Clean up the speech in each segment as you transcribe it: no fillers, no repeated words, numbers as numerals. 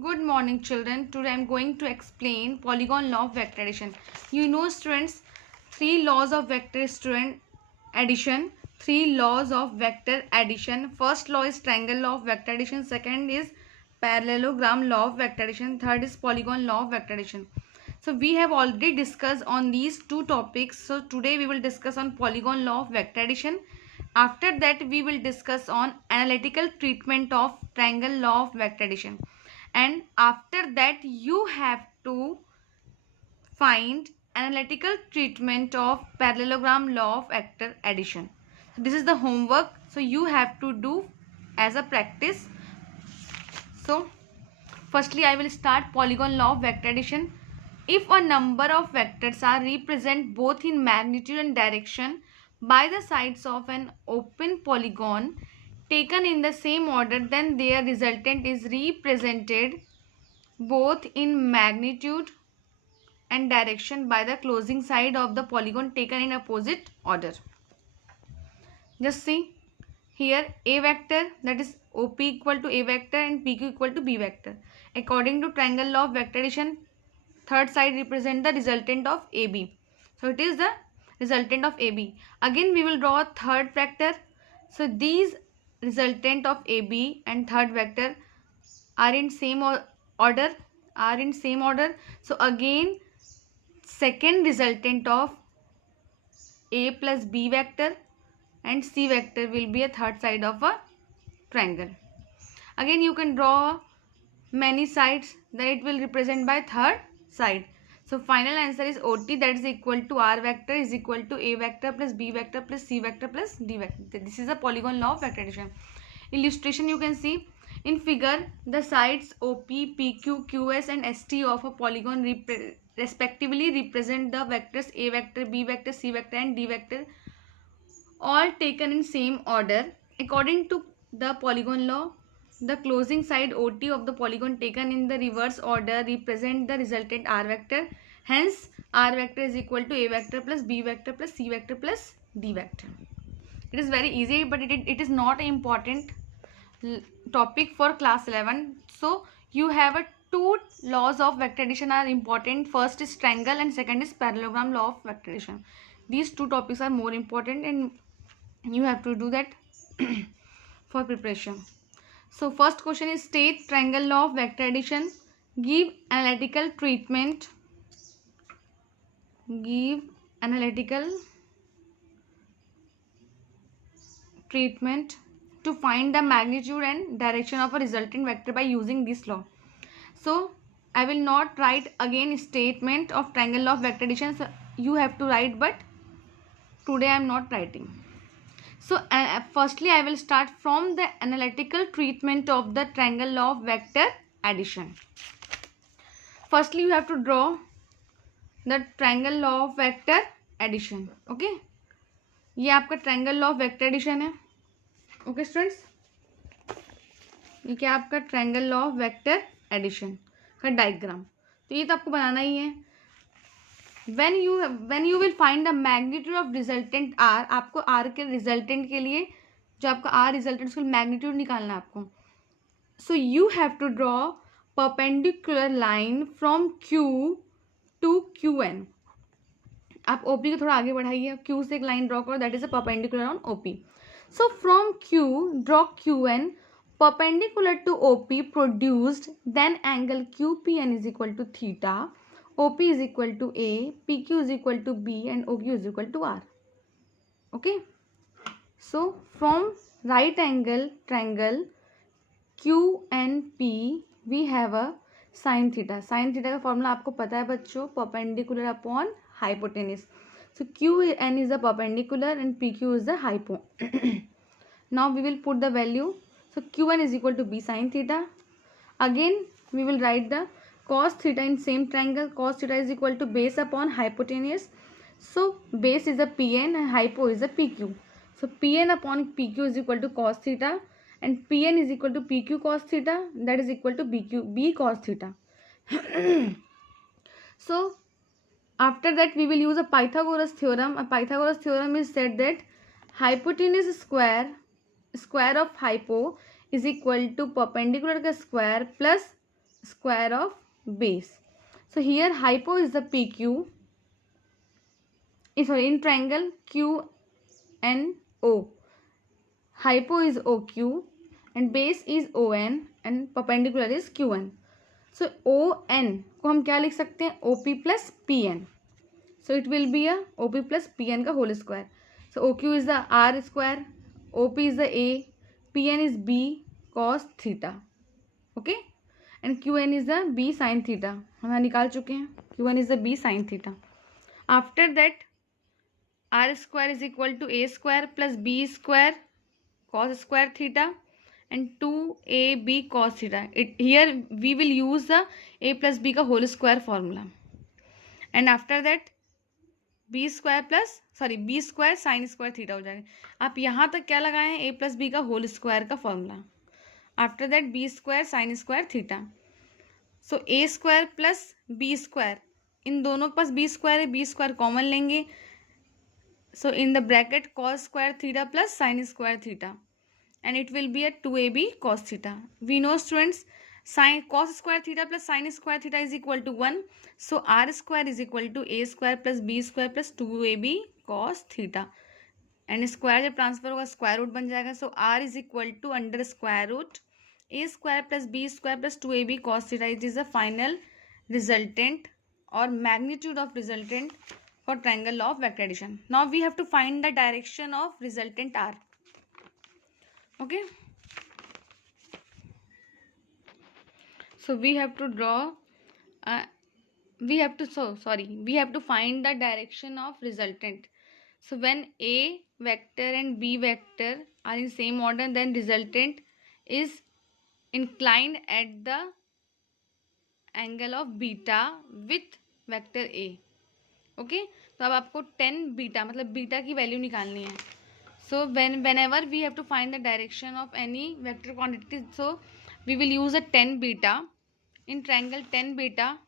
Good morning, children. Today I am going to explain polygon law of vector addition. You know, students, three laws of vector student addition. Three laws of vector addition. First law is triangle law of vector addition. Second is parallelogram law of vector addition. Third is polygon law of vector addition. So we have already discussed on these two topics. So today we will discuss on polygon law of vector addition. After that we will discuss on analytical treatment of triangle law of vector addition, and after that you have to find analytical treatment of parallelogram law of vector addition. So this is the homework, so you have to do as a practice. So firstly I will start polygon law of vector addition. If a number of vectors are represented both in magnitude and direction by the sides of an open polygon taken in the same order, then their resultant is represented both in magnitude and direction by the closing side of the polygon taken in opposite order. Just see here, a vector, that is OP equal to a vector and PQ equal to B vector. According to triangle law of vector addition, third side represent the resultant of AB. So it is the resultant of AB. Again we will draw a third vector. So these resultant of AB and third vector are in same order. So again second resultant of A plus B vector and C vector will be a third side of a triangle. Again you can draw many sides, then it will represent by third side. So final answer is OT, that is equal to R vector is equal to A vector plus B vector plus C vector plus D vector. This is a polygon law of vector addition. Illustration you can see in figure, the sides OP, PQ, QS and ST of a polygon respectively represent the vectors A vector, B vector, C vector and D vector, all taken in same order. According to the polygon law, the closing side OT of the polygon taken in the reverse order represent the resultant R vector. Hence, R vector is equal to A vector plus B vector plus C vector plus D vector. It is very easy, but it is not an important topic for class 11. So, you have a two laws of vector addition are important. First is triangle and second is parallelogram law of vector addition. These two topics are more important and you have to do that for preparation. So first question is state triangle law of vector addition. Give analytical treatment. Give analytical treatment to find the magnitude and direction of a resultant vector by using this law. So I will not write again statement of triangle law of vector addition. So you have to write, but today I am not writing. So firstly I will start from the analytical treatment of the triangle law of vector addition. Firstly you have to draw the triangle law of vector addition. Okay, ये आपका triangle law of vector addition है. Okay students, ये क्या आपका triangle law of vector addition का diagram. तो ये तो आपको बनाना ही है. when you will find the magnitude of resultant R, आपको R के resultant के लिए जो आपका R resultant उसका magnitude निकालना है आपको. So you have to draw perpendicular line from Q to QN. आप OP को थोड़ा आगे बढ़ाइए, Q से एक लाइन ड्रॉ करो, that is a perpendicular on OP. So from Q draw QN perpendicular to OP produced, then angle QPN is equal to theta, OP is equal to A, PQ is equal to B and OQ is equal to R. Okay. So from right angle triangle QNP we have a sin theta. Sin theta का formula आपको पता है बच्चों, perpendicular upon hypotenuse. So QN is the perpendicular and PQ is the hypo. Now we will put the value. So QN is equal to B sin theta. Again we will write the cos theta in same triangle. Cos theta is equal to base upon hypotenuse. So base is a PN and hypo is a PQ. So PN upon PQ is equal to cos theta and PN is equal to PQ cos theta, that is equal to B cos theta. So after that we will use a Pythagoras theorem. A Pythagoras theorem is said that hypotenuse square of hypo is equal to perpendicular का square plus square of base. So here hypo is the PQ. Sorry, in triangle QNO, hypo is OQ and base is ON and perpendicular is QN. So ON को हम क्या लिख सकते हैं? OP plus PN. So it will be a OP plus PN का whole square. So OQ is the R square, OP is the A, PN is B cos theta. Okay, and QN is the B sin theta. हम यहाँ निकाल चुके हैं. QN is the B sin theta. After that, R square is equal to A square plus B square cos square theta and 2AB cos theta. Here we will use the A plus B का whole square formula. And after that B square sin square theta हो जाएगा. आप यहाँ तक क्या लगाए हैं? A plus B का whole square का formula. After that B square sin square theta. So A square plus B square, इन दोनों के पास B square है, B square कॉमन लेंगे. So in the bracket cos square theta plus sin square theta, and it will be a 2AB cos theta. We know students, cos square theta plus sin square theta is equal to 1. So R square is equal to A square plus B square plus 2AB cos theta. And square जब transfer होगा square root बन जाएगा. So R is equal to under square root A square plus B square plus 2AB cos theta. It is the final resultant or magnitude of resultant for triangle law of vector addition. Now we have to find the direction of resultant R. Okay, so we have to draw we have to find the direction of resultant. So when A vector and B vector are in same order, then resultant is inclined at the angle of beta with vector A. Okay, तो अब आपको 10 beta मतलब beta की value निकालनी है. सो whenever we have to find the direction of any vector quantity, so we will use a 10 beta in triangle 10 beta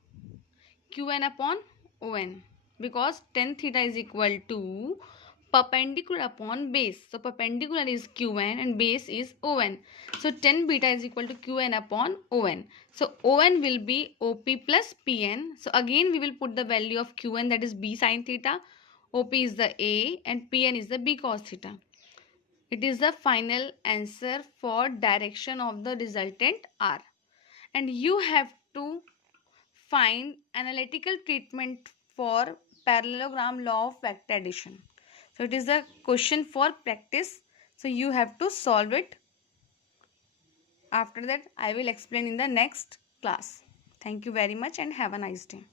qn upon on, because 10 theta is equal to perpendicular upon base. So perpendicular is qn and base is on. So 10 beta is equal to qn upon on. So on will be op plus pn. So again we will put the value of qn, that is b sin theta, op is the a and pn is the b cos theta. It is the final answer for direction of the resultant R. And you have to find analytical treatment for parallelogram law of vector addition. So it is a question for practice. So you have to solve it. After that, I will explain in the next class. Thank you very much and have a nice day.